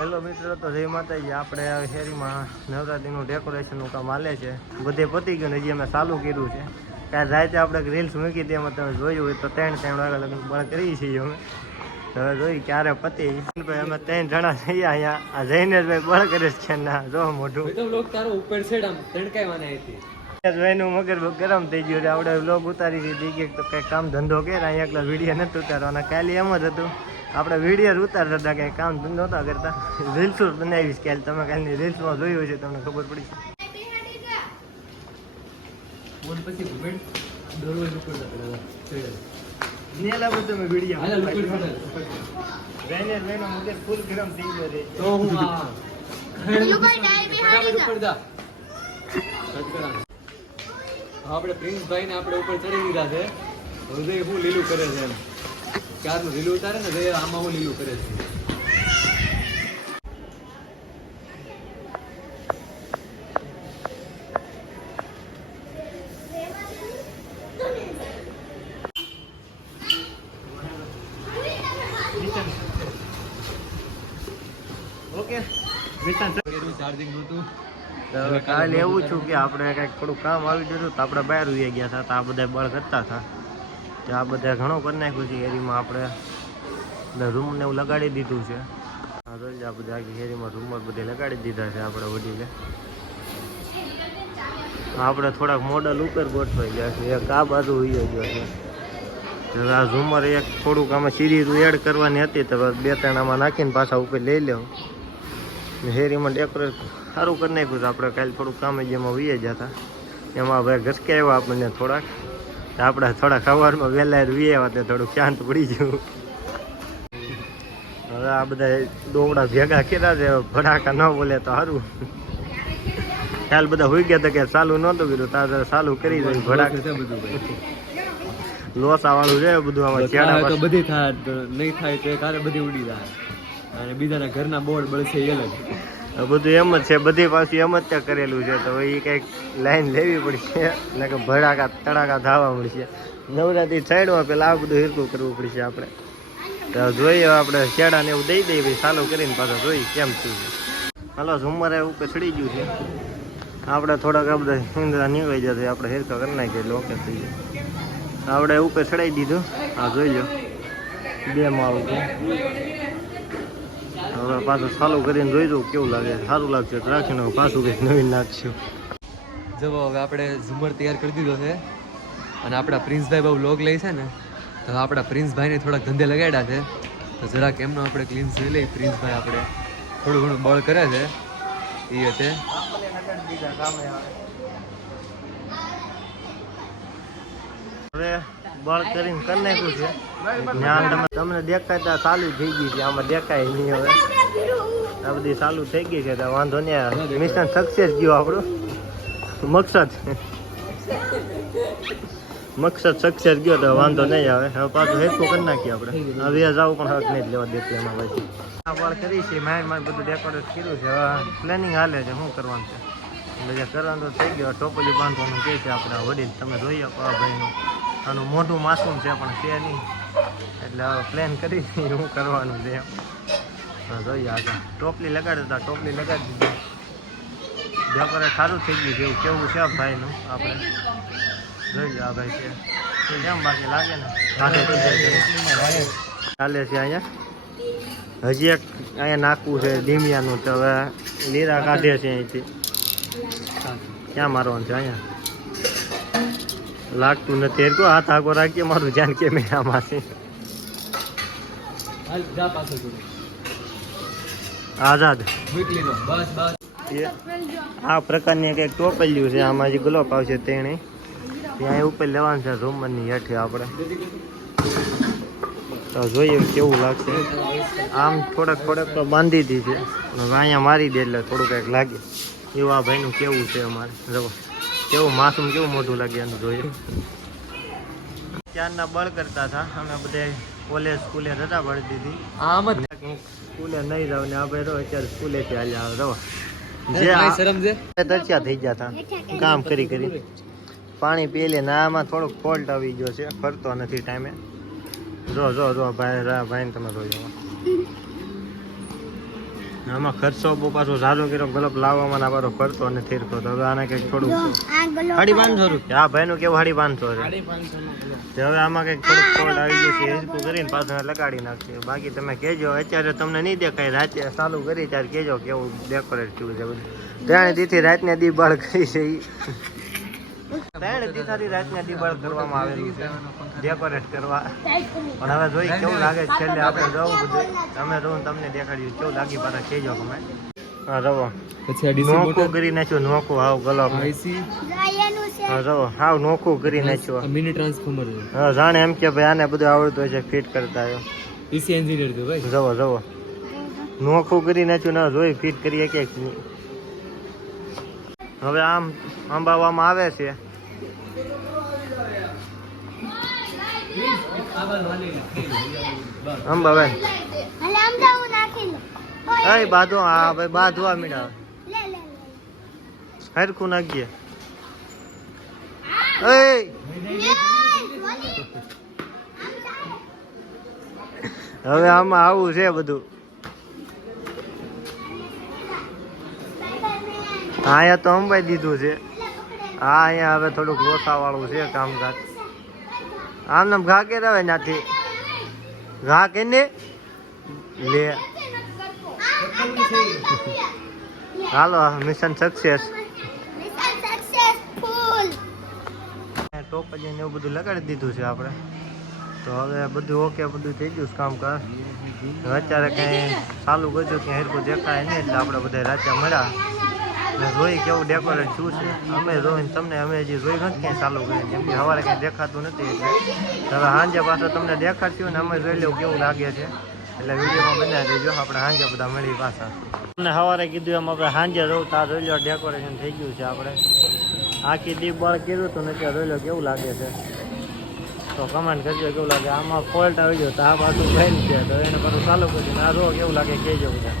Hello મિત્રો, તો જય માતાજી. આપણે શેરીમાં નવરાત્રીનું ડેકોરેશનનું કામ હાલે છે. બધે પતી ગયું ને હજી અમે ચાલુ કર્યું છે. કાંઈ રાતે આપણે રીલ્સ મૂકી હતી એમાં તમે જોયું હોય તો 3 વાગ્યા લગ્ન બળ કરીએ છીએ અમે. હવે જોઈ ક્યારે પતી. ભાઈ અમે 3 જણા છીએ અહીંયા. આ જૈનેશભાઈ બળ કરે છે ના જો મોઢું તારો ઉપર છે આમ તણકાઈવાના હતી. જૈનનું મગર ગરમ થઈ ગયું. આપણે વ્લોગ ઉતારી દીધી કે કંઈક કામ ધંધો કરે. અહીંયા એકલા વિડીયો નથી ઉતારવાના. કાલે એમ જ હતું, આપણે વિડીયો ઉતારતા હતા, કંઈ કામ ધંધો નહોતા કરતા. રીલ્સ બનાવીશ કાલે. તમે કાલની રીલ્સમાં જોયું છે, તમને ખબર પડી છે. તમે વિડીયો ફૂલ ગરમ થઈ ગયો. આપણે પ્રિન્સભાઈ ને આપણે ઉપર ચડી દીધા છે. હૃદય શું લીલું કરે છે એમ ક્યારનું લીલું ઉતારે ને હૃદય આમાં હું લીલું કરે છે. ઓકે ચાર્જિંગ નહોતું. કાલે એવું છું કે આપણે કંઈક થોડું કામ આવી ગયું હતું તો આપણે બહાર ઉઈ ગયા હતા. તો આ બધા બળ કરતા હતા. તો આ બધા ઘણું કરી નાખ્યું છે એરીમાં. આપણે રૂમને એવું લગાડી દીધું છે. આ બધા આખી શેરીમાં રૂમમાં બધે લગાડી દીધા છે આપણે વડીલે. આપણે થોડાક મોડલ ઉપર ગોઠવાઈ ગયા છે. એક આ બાજુ ઉઈ ગયો છે. આ ઝુમર એક થોડુંક આમાં સીરી એડ કરવાની હતી તો 2-3 આમાં નાખીને પાછા ઉપર લઈ લેવું. શેરીમાં ડેકોરેટ સારું કરી નાખ્યું છે. આપણે કાલે થોડુંક કામ જેમાં વીએ જતા એમાં ભાઈ ઘસકે આવ્યા આપણને થોડાક. આપણે થોડા સવારમાં વહેલા વીએ આવ્યા તો થોડુંક શાંત પડી ગયું. હવે આ બધા દોવડા ભેગા કર્યા છે. ભડાકા ન બોલે તો સારું. ખ્યાલ બધા હોઈ ગયા હતા કે ચાલુ નહોતું કર્યું. તારે ચાલુ કરી દઉં. ભડાકા લોસા વાળું છે બધું. આમાં ચેડા બધી થાય નહીં થાય તો કારે બધી ઉડી જાય અને બીજાના ઘરના બોર્ડ બળશે એ અલગ. બધું એમ જ છે. બધી પાછું એમ જ ત્યાં કરેલું છે. તો એ કંઈક લાઈન લેવી પડશે. એટલે કે ભડાકા તડાકા થવા મળશે. નવરાત્રી સાઈડમાં પેલા આ બધું હિરકું કરવું પડશે આપણે. તો જોઈએ આપણે શેડા ને એવું દઈ દઈએ ભાઈ ચાલુ કરીને પાછા જોઈએ કેમ શું છે. હાલો ઝુમરે ઉપર ચડી ગયું છે. આપણે થોડાક આ બધા હિંદરા નીકળી જશે. આપણે હિરકા કરી નાખીએ એટલે ઓકે થઈ જાય. આપણે ઉપર ચડાવી દીધું. હા જોઈ લો 2 માળું છે. હવે પાછું ચાલુ કરીને જોઈ દઉં કેવું લાગે. સારું લાગશે તો રાખીને પાછું કંઈક નવીન નાખશું. જો હવે આપણે ઝુમર તૈયાર કરી દીધો છે અને આપણા પ્રિન્સભાઈ બહુ લોગ લે છે ને તો આપણા પ્રિન્સભાઈને થોડાક ધંધે લગાડ્યા છે. તો જરાક એમનો આપણે ક્લીન જોઈ લઈએ. પ્રિન્સભાઈ આપણે થોડું ઘણું બળ કરે છે એ હતે. હવે બળ કરીને કરી નાખ્યું છે. જ્ઞાન તમને દેખાતા ચાલુ થઈ ગઈ છે. આમાં દેખાય નહીં. હવે આ બધી ચાલુ થઈ ગઈ છે તો વાંધો નહીં. મિશન સક્સેસ ગયો આપણું. મકસદ સક્સેસ ગયો તો વાંધો નહીં આવે. હવે પાછું હેરકું કરી નાખીએ આપણે. હવે જવું પણ હક નહીં લેવા દેતું એમાં પછી. આ બળ કરી છે. માઇન્ડ બધું ડેકોરેટ કર્યું છે. હવે પ્લાનિંગ હાલે છે શું કરવાનું છે. એટલે જે કરવાનું તો થઈ ગયો. ટોપલી બાંધવાનું કહે છે આપણા વડીલ. તમે જોઈ શકો આ ભાઈનું. આનું મોઢું માસૂમ છે પણ છે નહીં. એટલે હવે પ્લાન કરી શું કરવાનું છે એમ. જોઈએ આગળ ટોપલી લગાડી દીધા. ટોપલી લગાડી દીધી. ડેકોરેટ સારું થઈ ગયું છે એવું કેવું છે ભાઈનું. આપણે જોઈ લો આ ભાઈ છે કેમ બાકી લાગે ને ચાલે છે. અહીંયા હજી એક અહીંયા નાખવું છે ડીમિયાનું. તો હવે લીરા કાઢે છે અહીંથી. ક્યાં મારવાનું છે અહીંયા લાગતું નથી. એરકો હાથ આગો રાખીએ. મારું ધ્યાન કેમેરામાં છે. આઝાદ આ પ્રકારની કંઈક ટોપલ્યું છે. આમાં જે ગ્લોપ આવશે તેણે ત્યાં ઉપર લેવાનું છે ઝુમરની હેઠે આપણે. તો જોઈએ કેવું લાગશે. આમ થોડાક તો બાંધી દીધી છે. હવે અહીંયા મારી દે એટલે થોડું કંઈક લાગે એવું આ ભાઈનું કેવું છે. અમારે જવો કેવું માસૂમ કેવું મોટું લાગે એનું જોઈએ. ક્યારના બળ કરતા હતા અમે બધા. કોલેજ સ્કૂલે રજા પડી દીધી. આમ જ સ્કૂલે નહીં જાવ ને આપણે રહો અત્યારે સ્કૂલેથી હાલ્યા રહો. જે તરસ્યા થઈ ગયા હતા કામ કરી કરી. પાણી પી લે ને આમાં થોડોક ફોલ્ટ આવી ગયો છે. ફરતો નથી ટાઈમે. જો ભાઈ ભાઈને તમે જોઈ આમાં ખર્ચો બહુ પાછો સારો કર્યો, ગલપ લાવવામાં ના પાછો ખર્ચો અને થીરકો. તો હવે આને કંઈક થોડુંક 550 રૂપિયા. હા ભાઈનું કેવું 550 છે. તો હવે આમાં કંઈક થોડુંક ફોલ્ટ આવી ગયું છે, હિરકું કરીને પાછું લગાડી નાખશે. બાકી તમે કહેજો, અત્યારે તમને નહીં દેખાય, રાતે ચાલુ કરી ત્યારે કહેજો કેવું ડેકોરેટ થયું છે બધું. ત્રણ દીથી રાતને દીબાળ કરી છે ઈ. 3 દીથી રાતને દીબાળ કરવામાં આવેલું છે ડેકોરેટ કરવા. પણ હવે જોઈ કેવું લાગે છે. છેલ્લે આપણે જવું બધું તમે જોઉં તમને દેખાડ્યું કેવું લાગી પાછા કહેજો તમે. હા રવો પછી આ ડીસી નોખું કરી નાખ્યું, નોખું હાવ ગલાબ. હા રવો હાવ નોખું કરી નાખ્યું. મિની ટ્રાન્સફોર્મર છે. હા જાણે એમ કે ભાઈ આને બધું આવડતું હોય છે ફિટ કરતા આવ્યો. ડીસી એન્જિનિયર તો ભાઈ. જવો જવો નોખું કરી નાખ્યું ને જોઈ ફિટ કરી એક એક. હવે આમ અંબાવામાં આવે છે. અંબાભાઈ અરે બાધો. હા ભાઈ બાધવા મીડા હરખું નાખીએ. હવે આમાં આવું છે બધું. અહીંયા તો અંબાઈ દીધું છે. હા અહીંયા હવે થોડુંક લોસા વાળું છે કામકાજ. આમને ઘા કે રહે ત્યાંથી ઘા કે ને લે. હાલો મિશન સક્સેસ. ટોપ જઈને એવું બધું લગાડી દીધું છે આપણે. તો હવે બધું ઓકે, બધું થઈ ગયું કામકાજ. અત્યારે કંઈ ચાલુ કર્યું કે હેરકું દેખાય નહીં એટલે આપણે બધા રાત્યા મળ્યા ને જોઈ કેવું ડેકોરેટ શું છે. અમે જોઈને તમને અમે હજી જોઈ નથી ક્યાંય ચાલુ કરી, કેમ કે સવારે કંઈ દેખાતું નથી. એટલે હવે સાંજે પાછું તમને દેખાડશું ને અમે જોઈ લેવું કેવું લાગે છે. એટલે વિડીયોમાં બનાવી દેજો. આપણે સાંજે બધા મળી પાછા. તમને સવારે કીધું એમ આપણે સાંજે રહું ત્યાં જોઈ લો ડેકોરેશન થઈ ગયું છે. આપણે આખી દીપ બાળ કર્યું હતું ને ત્યાં જોઈ લો કેવું લાગે છે. તો કમેન્ટ કરજો કેવું લાગે. આમાં ફોલ્ટ આવી ગયો તો આ પાછું ફેલ છે તો એને પાછું ચાલુ કરજો. આ જો કેવું લાગે કહેજો બધા.